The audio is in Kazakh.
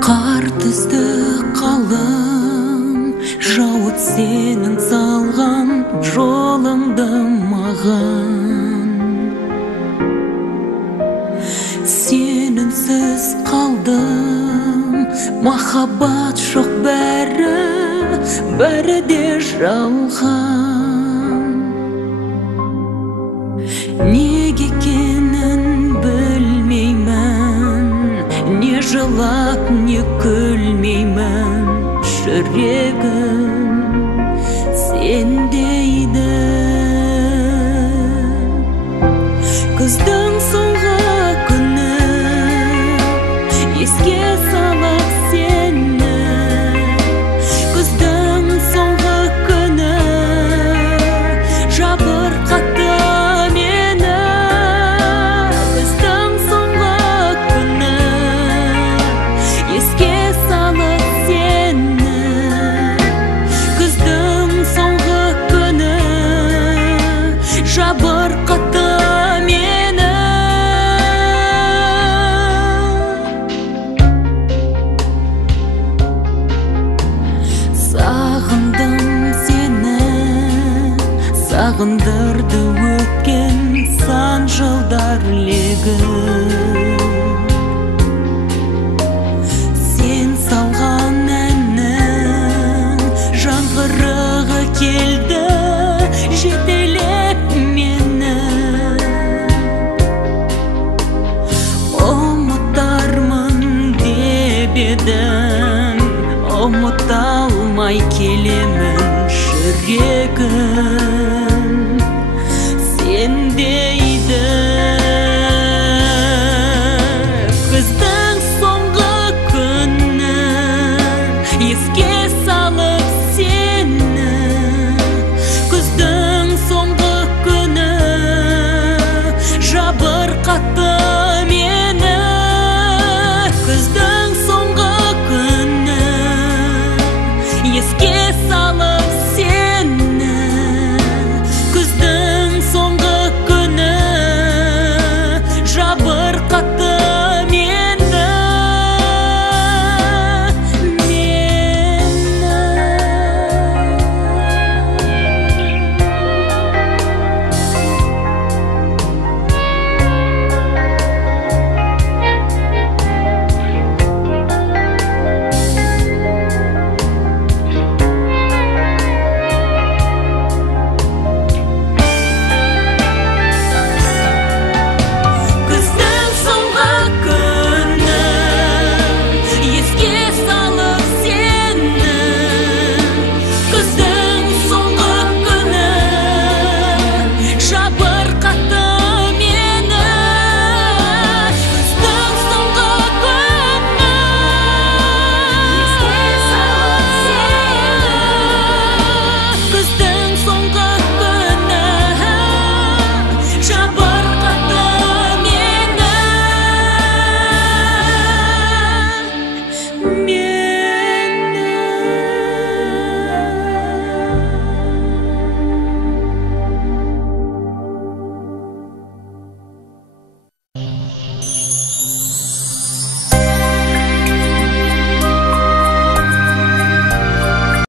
Қар түсті қалың, жауып сенің салған жолыңды маған. Сен үнсіз қалдың, махаббат жоқ бәрі де жалған. Неге екенін білмеймін, не жылап, не күлмеймін. Жүрегім сендейді. Күздің соңғы күні еске салып сені. Күздің соңғы күні жабырқатты мені. Күздің соңғы күні еске салып сені. Күздің соңғы күні жабырқатты мені. Сағындым сені, сағындырды өткен сан жылдар легі. Сен салған әннің жаңғырығы келді жетелеп мені. Ұмытармын деп едім, ұмыта алмай келемін. Жүрегім сендейді. Күздің соңғы күні еске салып сені. Күздің соңғы күні жабырқатты мені. Күздің соңғы күні еске салып